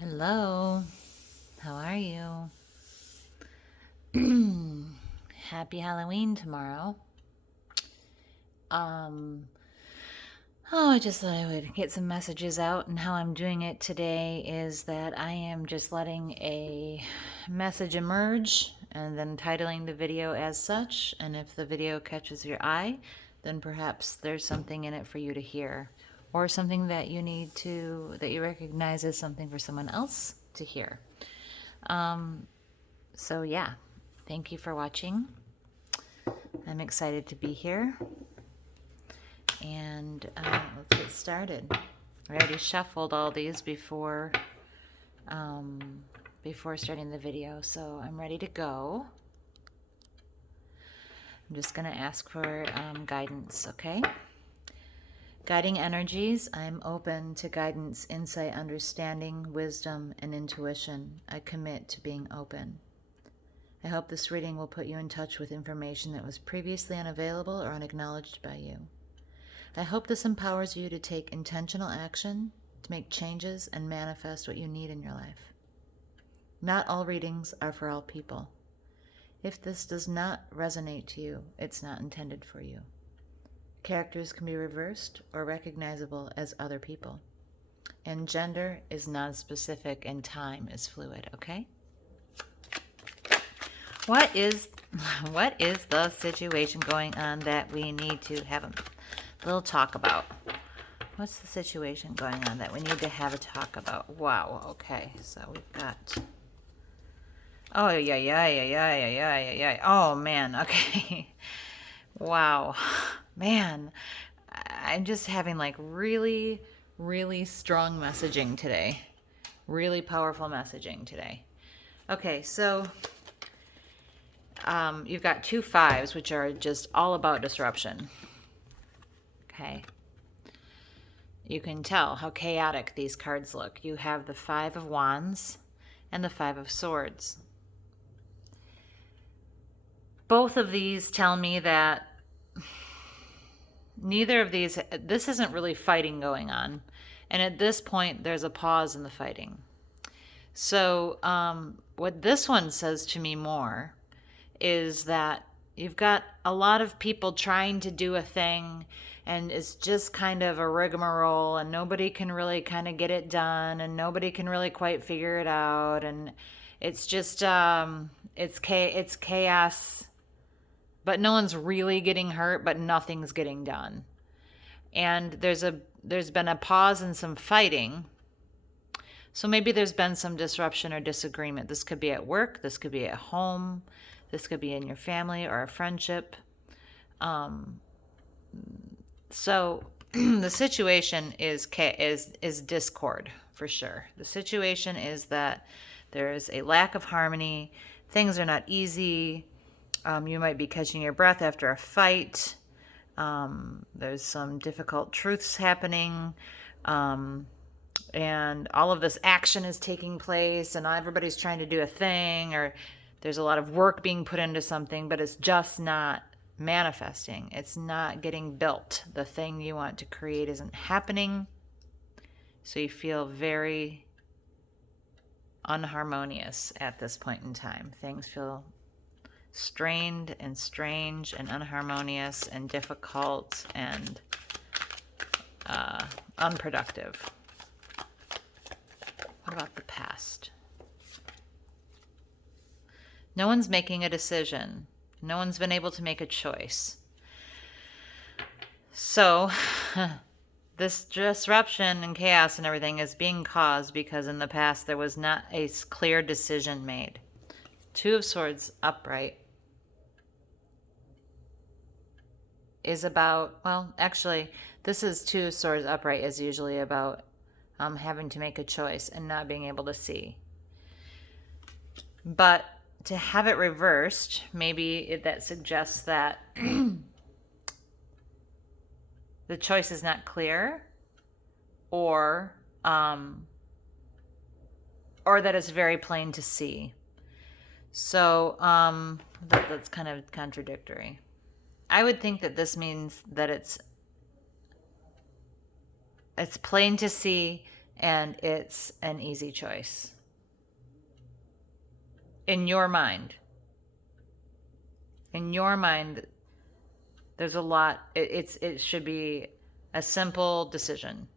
Hello, how are you? Happy Halloween tomorrow. Um, I just thought I would get some messages out, and how I'm doing it today is that I am just letting a message emerge and then titling the video as such. And if the video catches your eye, then perhaps there's something in it for you to hear, or something that you recognize as something for someone else to hear. So, yeah, thank you for watching. I'm excited to be here. And let's get started. I already shuffled all these before starting the video, so I'm ready to go. I'm just going to ask for guidance, okay? Guiding energies, I'm open to guidance, insight, understanding, wisdom, and intuition. I commit to being open. I hope this reading will put you in touch with information that was previously unavailable or unacknowledged by you. I hope this empowers you to take intentional action, to make changes, and manifest what you need in your life. Not all readings are for all people. If this does not resonate to you, it's not intended for you. Characters can be reversed or recognizable as other people. And gender is non-specific and time is fluid, okay? What is the situation going on that we need to have a little talk about? What's the situation going on that we need to have a talk about? Wow, okay, so we've got... Oh, yeah. Oh, man, okay. Wow, man. I'm just having like really, really strong messaging today. Really powerful messaging today. Okay, so... you've got 2 5s, which are just all about disruption. Okay. You can tell how chaotic these cards look. You have the 5 of Wands and the 5 of Swords. Both of these tell me that neither of these, this isn't really fighting going on. And at this point, there's a pause in the fighting. So what this one says to me more is that you've got a lot of people trying to do a thing, and it's just kind of a rigmarole, and nobody can really kind of get it done, and nobody can really quite figure it out, and it's just it's chaos, but no one's really getting hurt, but nothing's getting done. And there's been a pause and some fighting. So maybe there's been some disruption or disagreement. This could be at work, this could be at home, this could be in your family or a friendship. So the situation is discord for sure. The situation is that there is a lack of harmony. Things are not easy. You might be catching your breath after a fight. There's some difficult truths happening. And all of this action is taking place, and everybody's trying to do a thing, or there's a lot of work being put into something, but it's just not manifesting. It's not getting built. The thing you want to create isn't happening. So you feel very unharmonious at this point in time. Things feel strained and strange and unharmonious and difficult and unproductive. What about the past? No one's making a decision. No one's been able to make a choice. So this disruption and chaos and everything is being caused because in the past there was not a clear decision made. 2 of Swords upright is about, well, actually, this is 2 of Swords upright is usually about having to make a choice and not being able to see. But to have it reversed, maybe that suggests that the choice is not clear, or that it's very plain to see. So that's kind of contradictory. I would think that this means that it's plain to see and it's an easy choice. In your mind, there's a lot. It should be a simple decision.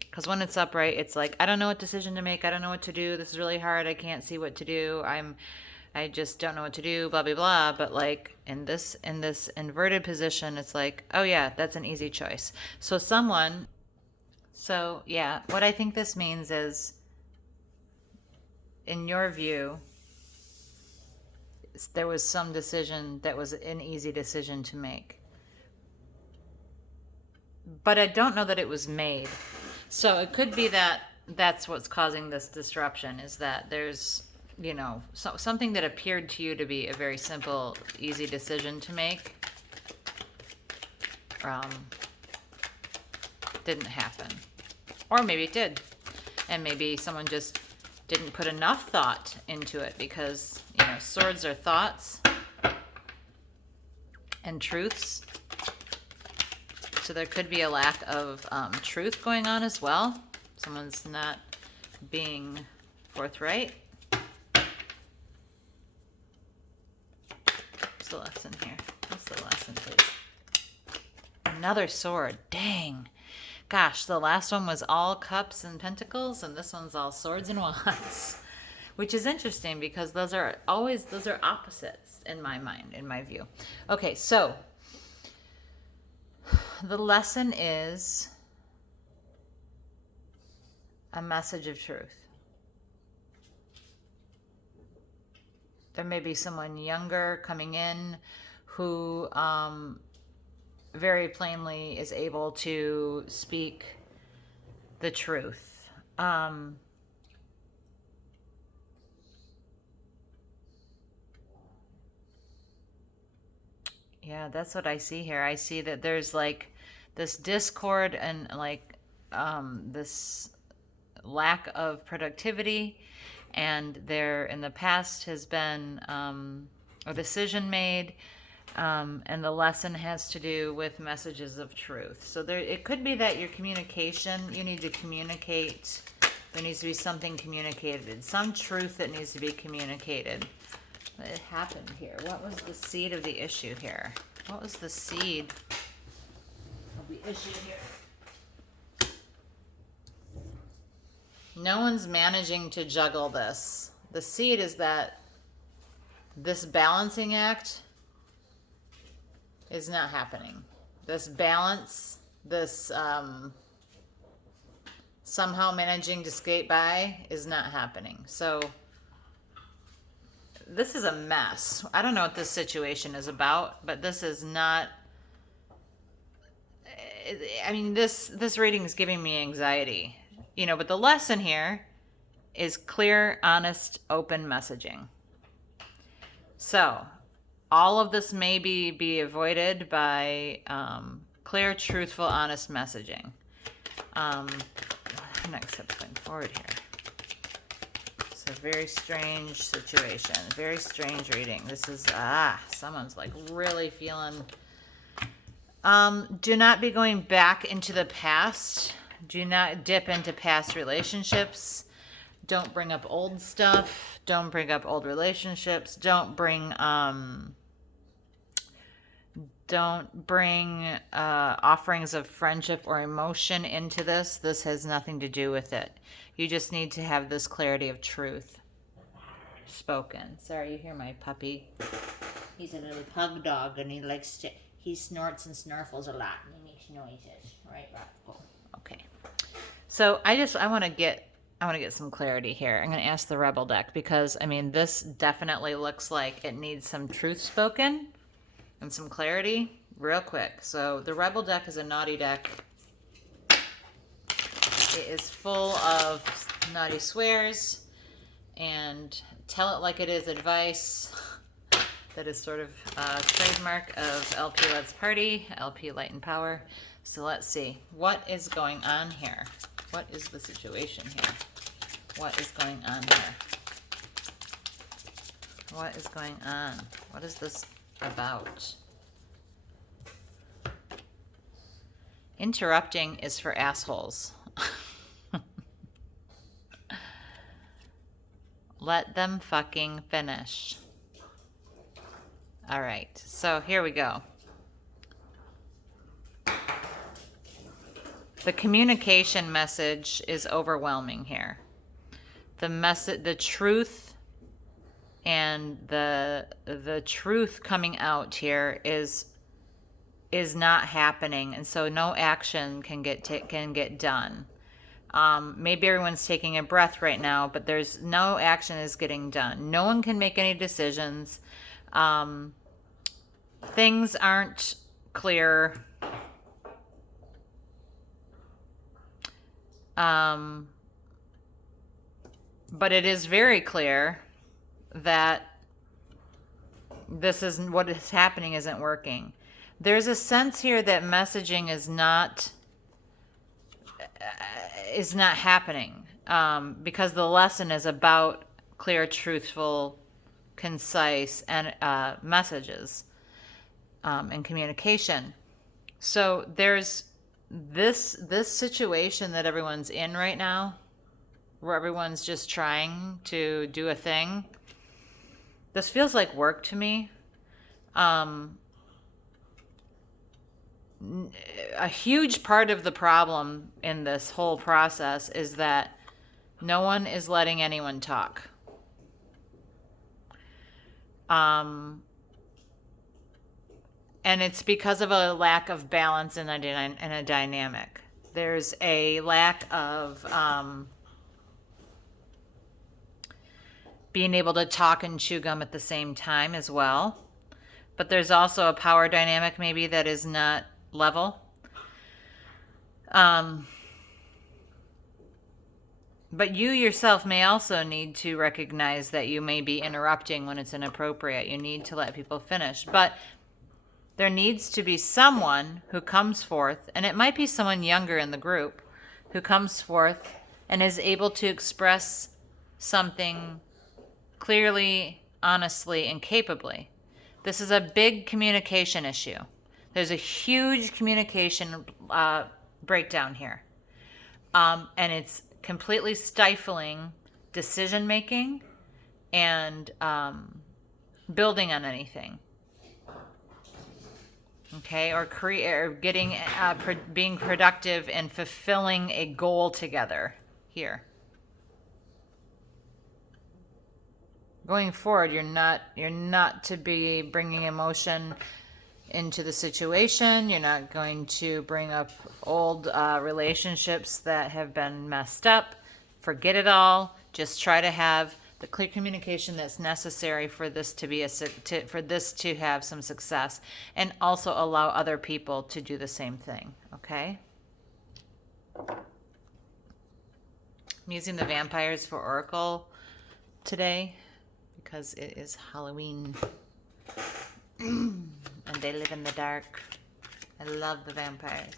Because when it's upright, it's like, I don't know what decision to make. I don't know what to do. This is really hard. I can't see what to do. I just don't know what to do, blah, blah, blah. But like in this inverted position, it's like, oh yeah, that's an easy choice. So yeah, what I think this means is, in your view, there was some decision that was an easy decision to make. But I don't know that it was made. So it could be that that's what's causing this disruption, is that there's, something that appeared to you to be a very simple, easy decision to make didn't happen. Or maybe it did. And maybe someone just didn't put enough thought into it, because, swords are thoughts and truths. So there could be a lack of truth going on as well. Someone's not being forthright. What's the lesson here? What's the lesson, please? Another sword. Dang. Gosh, the last one was all cups and pentacles, and this one's all swords and wands. Which is interesting, because those are opposites in my mind, in my view. Okay, so the lesson is a message of truth. There may be someone younger coming in who very plainly is able to speak the truth. Yeah, that's what I see here. I see that there's like this discord and like this lack of productivity, and there in the past has been a decision made, and the lesson has to do with messages of truth. So it could be that your communication, you need to communicate. There needs to be something communicated, some truth that needs to be communicated. What happened here? What was the seed of the issue here? What was the seed of the issue here? No one's managing to juggle this. The seed is that this balancing act is not happening. This balance, this somehow managing to skate by is not happening. So this is a mess. I don't know what this situation is about, but this is not... I mean, this reading is giving me anxiety. But the lesson here is clear, honest, open messaging. So all of this may be avoided by clear, truthful, honest messaging. Next step going forward here. It's a very strange situation. Very strange reading. This is, someone's like really feeling... do not be going back into the past. Do not dip into past relationships. Don't bring up old stuff. Don't bring up old relationships. Don't bring offerings of friendship or emotion into this. This has nothing to do with it. You just need to have this clarity of truth spoken. Sorry, you hear my puppy. He's a little pug dog, and he snorts and snarfles a lot, and he makes noises. Right, Rocco? Okay. So I want to get some clarity here. I'm going to ask the Rebel deck, because this definitely looks like it needs some truth spoken and some clarity real quick. So the Rebel deck is a naughty deck. It is full of naughty swears and tell it like it is advice. That is sort of a trademark of LP-Light&Power party, LP-Light&Power. So let's see. What is going on here? What is the situation here? What is going on here? What is going on? What is this about? Interrupting is for assholes. Let them fucking finish. All right, so here we go. The communication message is overwhelming here. The truth and the truth coming out here is not happening, and so no action can get done. Maybe everyone's taking a breath right now, but there's no action is getting done. No one can make any decisions. Things aren't clear. But it is very clear that this is what is happening isn't working. There's a sense here that messaging is not happening, because the lesson is about clear, truthful, concise and messages and communication. So there's this situation that everyone's in right now, where everyone's just trying to do a thing. This feels like work to me. A huge part of the problem in this whole process is that no one is letting anyone talk. And it's because of a lack of balance in a dynamic. There's a lack of being able to talk and chew gum at the same time as well. But there's also a power dynamic maybe that is not level. But you yourself may also need to recognize that you may be interrupting when it's inappropriate. You need to let people finish. But there needs to be someone who comes forth, and it might be someone younger in the group, who comes forth and is able to express something clearly, honestly, and capably. This is a big communication issue. There's a huge communication breakdown here. And it's completely stifling decision-making and building on anything. Okay, or getting, being productive and fulfilling a goal together here. Going forward, you're not to be bringing emotion into the situation. You're not going to bring up old relationships that have been messed up. Forget it all. Just try to have the clear communication that's necessary for this to have some success, and also allow other people to do the same thing. Okay. I'm using the vampires for Oracle today because it is Halloween and they live in the dark. I love the vampires.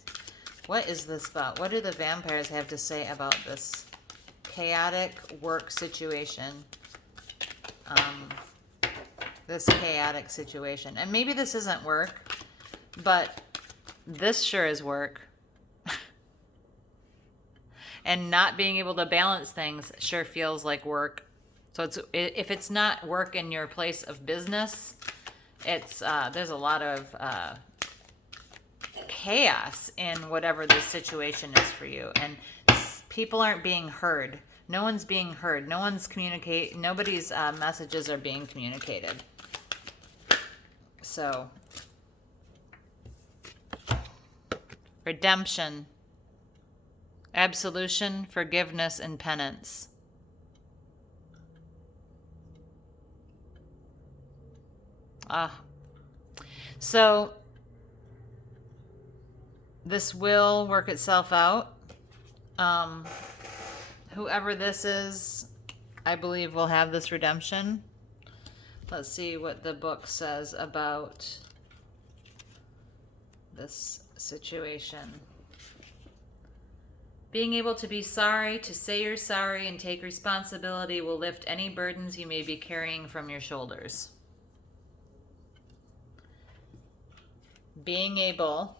What is this about? What do the vampires have to say about this chaotic work situation? This chaotic situation. And maybe this isn't work, but this sure is work. And not being able to balance things sure feels like work. So if it's not work in your place of business, it's there's a lot of chaos in whatever this situation is for you, and people aren't being heard. No one's being heard. No one's nobody's messages are being communicated. So, redemption, absolution, forgiveness, and penance. So this will work itself out. Whoever this is, I believe, will have this redemption. Let's see what the book says about this situation. Being able to be sorry, to say you're sorry, and take responsibility will lift any burdens you may be carrying from your shoulders. Being able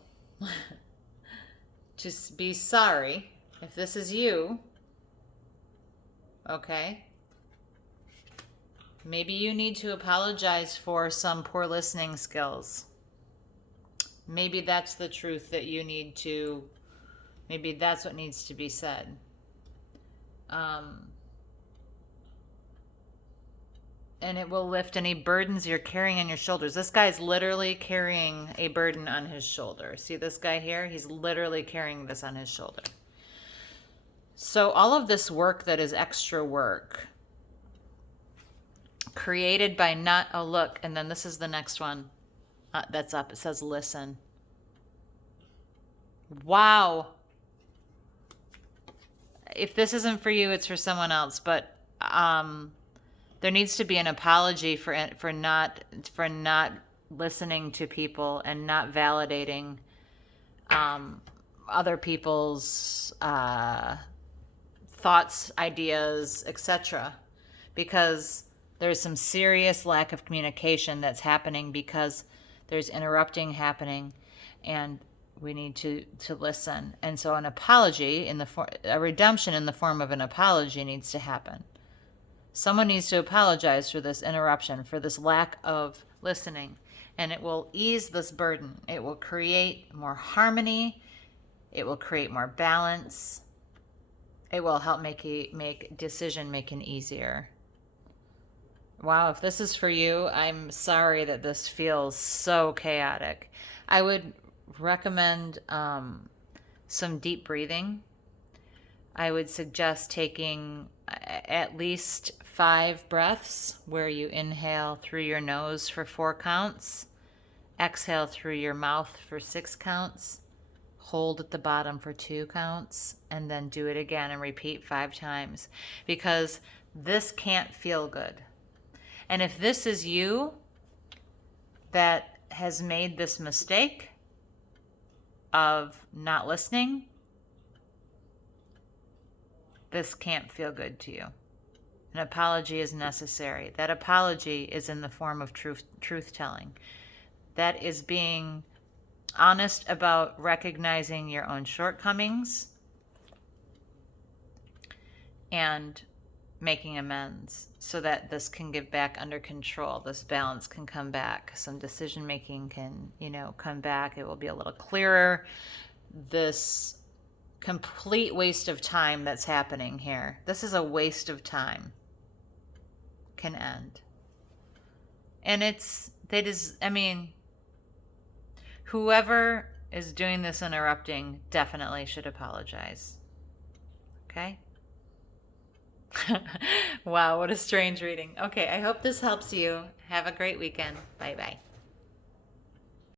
to be sorry, if this is you, okay, Maybe you need to apologize for some poor listening skills. Maybe that's the truth that you need to, maybe that's what needs to be said. And it will lift any burdens you're carrying on your shoulders. This guy's literally carrying a burden on his shoulder. See this guy here? He's literally carrying this on his shoulder. So all of this work that is extra work, created by not, oh look, and then this is the next one that's up. It says listen. Wow. If this isn't for you, it's for someone else. But there needs to be an apology for not listening to people and not validating other people's thoughts, ideas, etc. Because there's some serious lack of communication that's happening because there's interrupting happening, and we need to listen. And so an apology a redemption in the form of an apology needs to happen. Someone needs to apologize for this interruption, for this lack of listening, and it will ease this burden. It will create more harmony. It will create more balance. It will help make decision making easier. Wow, if this is for you, I'm sorry that this feels so chaotic. I would recommend some deep breathing. I would suggest taking at least 5 breaths where you inhale through your nose for 4 counts, exhale through your mouth for 6 counts, hold at the bottom for 2 counts, and then do it again and repeat 5 times, because this can't feel good. And if this is you that has made this mistake of not listening, this can't feel good to you. An apology is necessary. That apology is in the form of truth-telling. That is being honest about recognizing your own shortcomings and making amends so that this can get back under control. This balance can come back. Some decision making can, come back. It will be a little clearer. This complete waste of time that's happening here, this is a waste of time, can end. And whoever is doing this interrupting definitely should apologize. Okay? Wow, what a strange reading. Okay, I hope this helps you. Have a great weekend. Bye-bye.